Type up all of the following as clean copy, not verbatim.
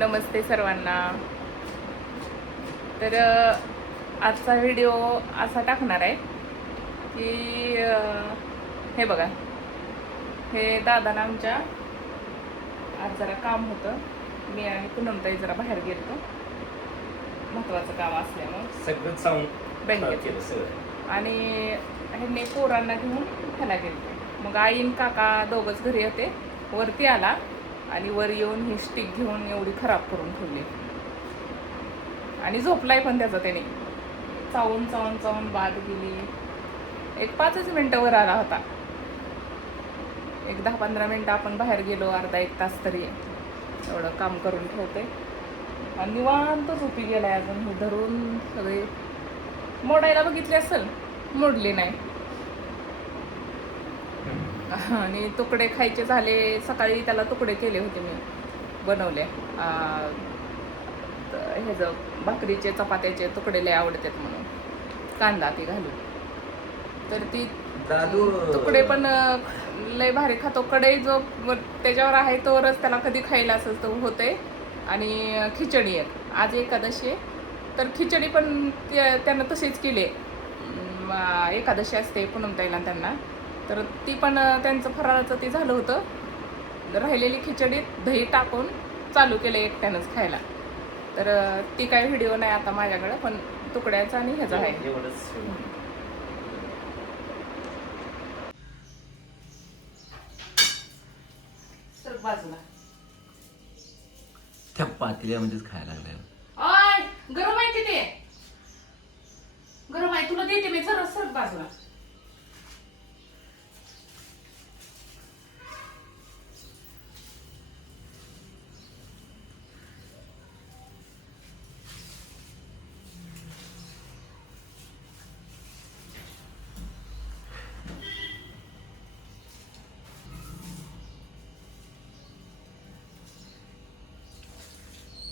नमस्ते सर्वांना. तर आजचा व्हिडिओ असा टाकणार आहे की हे बघा, हे दादाला आमच्या आज जरा काम होतं. मी आणि पूनमताई जरा बाहेर गेलो, महत्त्वाचं काम असल्यामुळं सगळं साऊंड बँकेत. आणि ह्यांनी पोरांना घेऊन ह्याला गेलो. मग आईन काका दोघंच घरी होते. वरती आला आणि वर येऊन ही स्टिक घेऊन एवढी खराब करून ठेवली आणि झोपलाय पण त्याचा. त्याने चावून चावून चावून बाद गेली. एक 5 मिनिटं वर आला होता. एक 10-15 मिनिटं आपण बाहेर गेलो, अर्धा 1 तास तरी एवढं काम करून ठेवते आणि निवांत झोपी गेलाय. अजून हे धरून सगळे मोडायला बघितले असेल, मोडली नाही. आणि तुकडे खायचे झाले. सकाळी त्याला तुकडे केले होते मी, बनवले. ह्याचं भाकरीचे चपात्याचे तुकडे लय आवडतात म्हणून, कांदा ते घालून. तर ती तुकडे पण लय भारी खातो. कढई जो त्याच्यावर आहे तोवरच त्याला कधी खायला असं तो होते. आणि खिचडी एक आज एकादशी आहे, तर खिचडी पण त्यांना तशीच केली. एकादशी असते पूनमताईला त्यांना, तर ती पण त्यांचं फराळाचं ते झालं होतं. राहिलेली खिचडीत दही टाकून चालू केलं एकट्यानंच खायला. तर ती काही व्हिडिओ नाही आता माझ्याकडे, पण तुकड्याचा आणि ह्याचा आहे. सर बाजूला त्या पातेल्यामध्येच खायला लागलाय. आय गरम आहे किती, गरम आहे. तुला देते मी. सर सर बाजूला.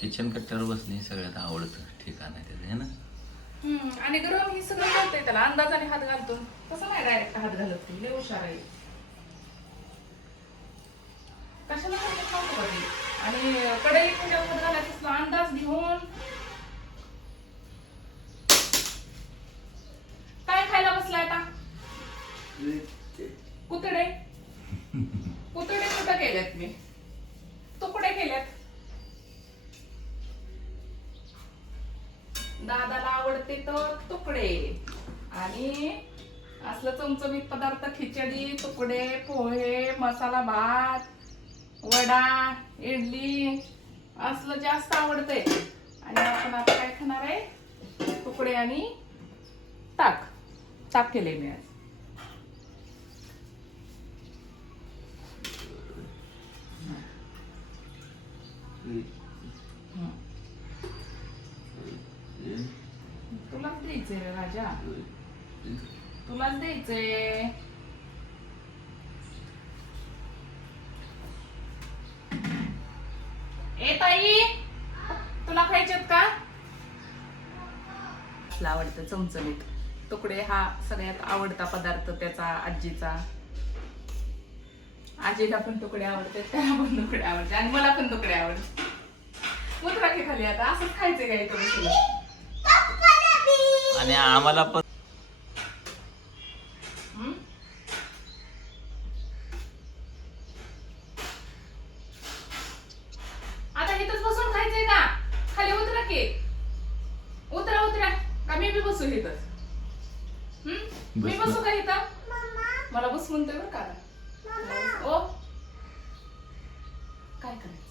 किचन कट्ट्यावर बसणे सगळ्यात आवडतं ठिकाण आहे त्याचं, है ना. आणि गरम ही सगळं कळतंय त्याला. अंदाजाने हात घालतो, तसं नाही डायरेक्ट हात घालत. लय हुशार आहे. कशाला करत नव्हतं कधी. आणि कढईत त्याच्यात हात घालायचा अंदाज घेऊन. काय खायला बसलाय आता? कुतडे कुतडे कुठं केल्यात मी? तुकडे केल्यात. दादाला आवडते तर तुकडे आणि असलं चमचमीत पदार्थ, खिचडी, तुकडे, पोहे, मसाला भात, वडा, इडली असलं जास्त आवडतंय. आणि आपण आता काय खाणार आहे? तुकडे आणि ताक. ताक केले मी आज. तुलाच द्यायचंय रे राजा, तुलाच द्यायचंय. ए ताई, तुला खायचेत का? आवडतं चमचमीत तुकडे. हा सगळ्यात आवडता पदार्थ त्याचा, आजीचा. आजीला पण तुकडे आवडते, त्याला पण तुकडे आवडते आणि मला पण तुकडे आवडते. मुद्रा की खाली आता असंच खायचं काय तुला? आणि आम्हाला पण आता इथंच बसून खायचंय का? खाली उतरा की. उतरा उतरा. का मी बी बसू इथंच? मी बसू का इथं? मला बस म्हणतोय बरं का. ओ काय करायचं?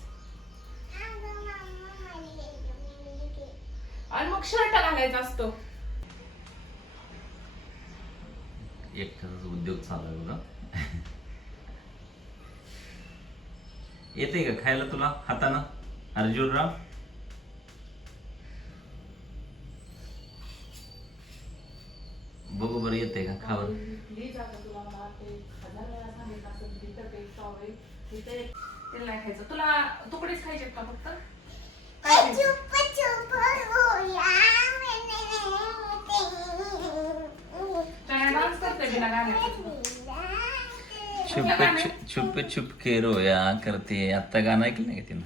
आणि मग शर्ट घालायचा असतो. एकटाच उद्योग चालू आहे बघा. येते का खायला तुला हातानं अर्जुनराव? बघू बरं येते का खावर. तुला तुकडेच खायचे का फक्त? डान्स करते बिना गाण्याचं. छुप छुप के रोया करते. आता गाणं ऐकलं नाही का तिनं?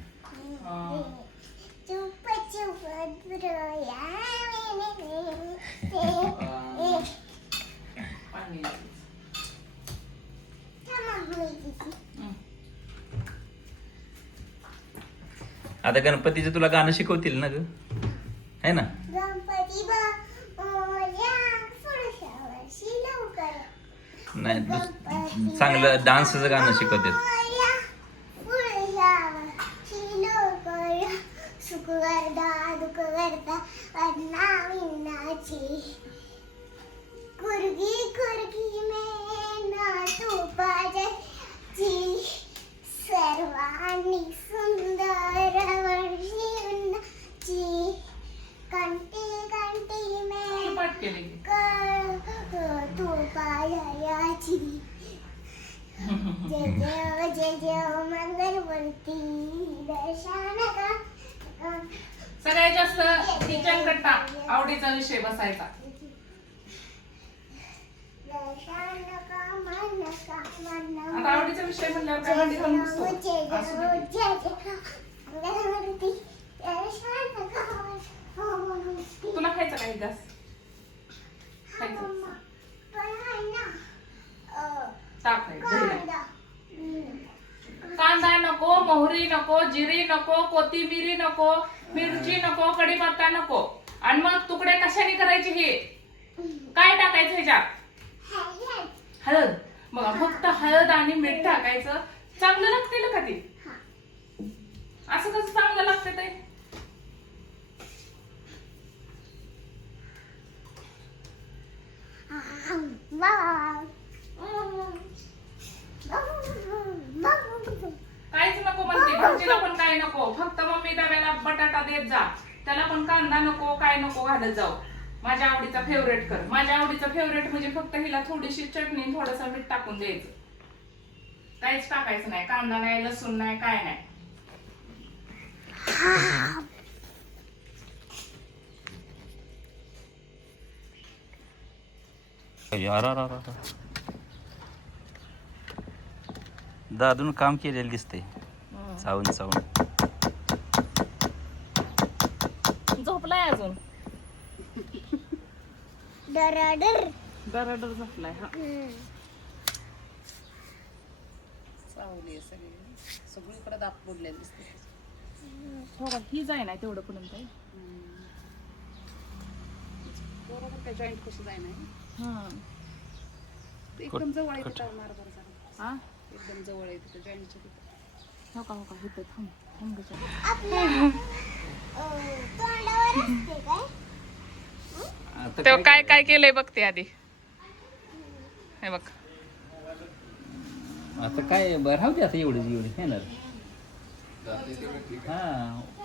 पाणी. आता गणपतीचं तुला गाणं शिकवतील ना ग, है ना? नाही, चांगलं डान्सचं गाणं शिकवतात. कुर्गी कुर्गी में ना तू पाजाची सर्वांनी सुंदर वर्षीची कंटी कंटी में पाठ केले की. तू पायाची जय जय मंगलवंती दर्शन का सगळ्यात जास्त किचन कट्टा आवडीचा विषय बसायचा. आता आवडीचा विषय म्हणल्यावर काय भांडी घालून बसतो. असू दे. तुला खायचं काही घास खायचं टाकायचं. कांदा नको, मोहरी नको, जिरी नको, कोथिंबीर नको, मिरची नको, कढीपत्ता नको. आणि मग तुकडे कशाने करायचे हे काय टाकायचं ह्याच्यात? हळद. बघा फक्त हळद आणि मीठ टाकायचं. चांगलं लागते का ते? असं कसं चांगलं लागतं ते? काहीच नको म्हणते. भाजीला पण काय नको. फक्त मम्मी डब्याला बटाटा देत जा. त्याला पण कांदा नको, काय नको घालत जाऊ. माझ्या आवडीचा फेवरेट कर. माझ्या आवडीचा फेवरेट म्हणजे फक्त हिला थोडीशी चटणी, थोडंसं मीठ टाकून द्यायचं. काहीच टाकायचं नाही. कांदा नाही, लसूण नाही, काय नाही. दादून काम केलेलं दिसतंय चावून चावून. झोपलाय अजून. दराडर दरडर झोपलाय. हा चावली सगळी. सगळीकडे दाब पडले दिसते. हो का? ही जाय नाही तेवढं पर्यंत. त्या जॉईंट कशी जाय नाही हा एकदम जवळ आहे तिथं मार्बर जरा. हा एकदम जवळ आहे तिथं जॉईंटच्या तिथं. हो का? हो का? इथं थांब थांब गं. तोंडावर असते काय? तेव्हा काय काय केलंय बघते आधी. हे बघ. आता काय राहू दे आता एवढी येणार. हा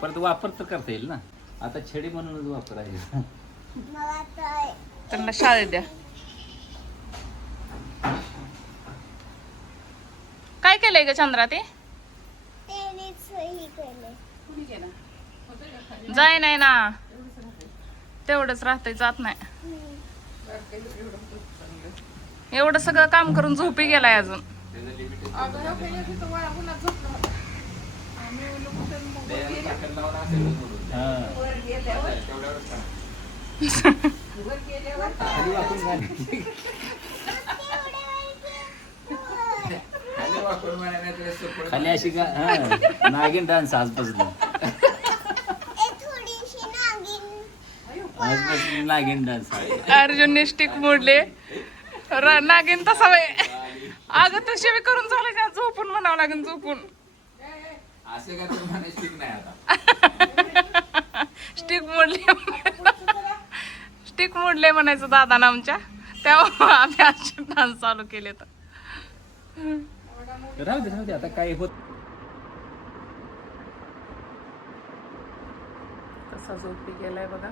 परत वापर तर करता येईल ना. आता छडी म्हणूनच वापरायचे. मला तर त्यांना शाळेत द्या. काय केलंय ग चंद्रा ते? तेनेच ही केले. कुणी गेला? जाय नाही ना. तेवढंच राहतंय, जात नाही. एवढं सगळं काम करून झोपी गेलाय अजून. खाली अशी का नागिन डान्स आजपासून. थोडीशी नागिन आजपासून नागिन डान्स. अर्जुनने स्टिक मोडले. नागिन तसा वे. अगं तशी बी करून झालं का? झोपून म्हणावं लागेल. झोपून असे का तुम्हाला स्टिक नाही आता. स्टिक मोडले. स्टिक मोडले म्हणायचं दादा ना आमच्या. तेव्हा आम्ही असे डान्स चालू केले. तर राहू दे आता काय होत. कसा झोपी गेलाय बघा.